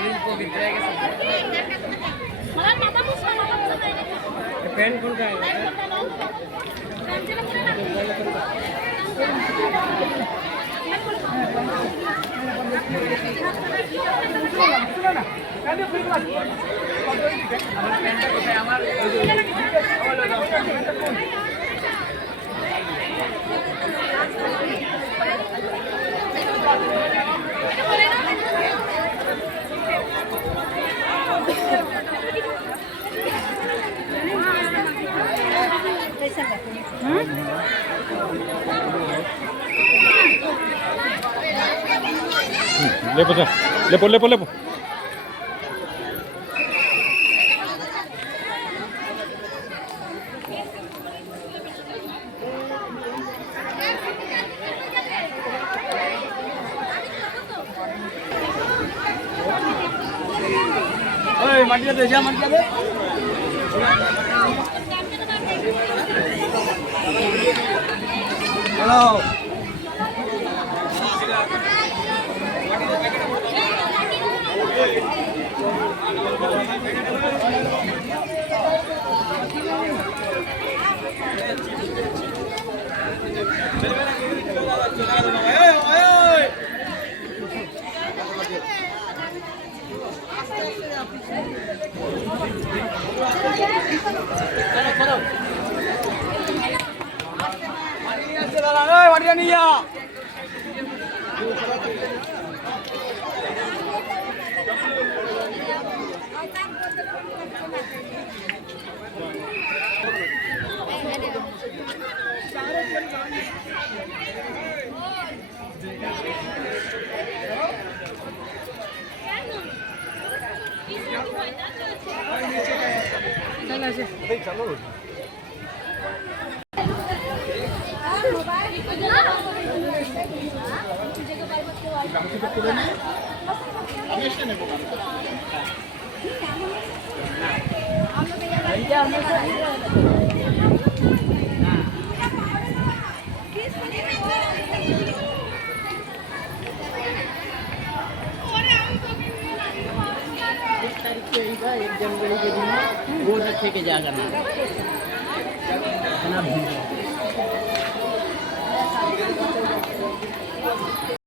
शरीर पवित्र है के पेन कौन का है लेपो जा लेपो लेपो लेपो ओए मंडिया दे जा मंडिया दे हेलो चलो एक जनवरी के दिन गोल रखे के जाकर ना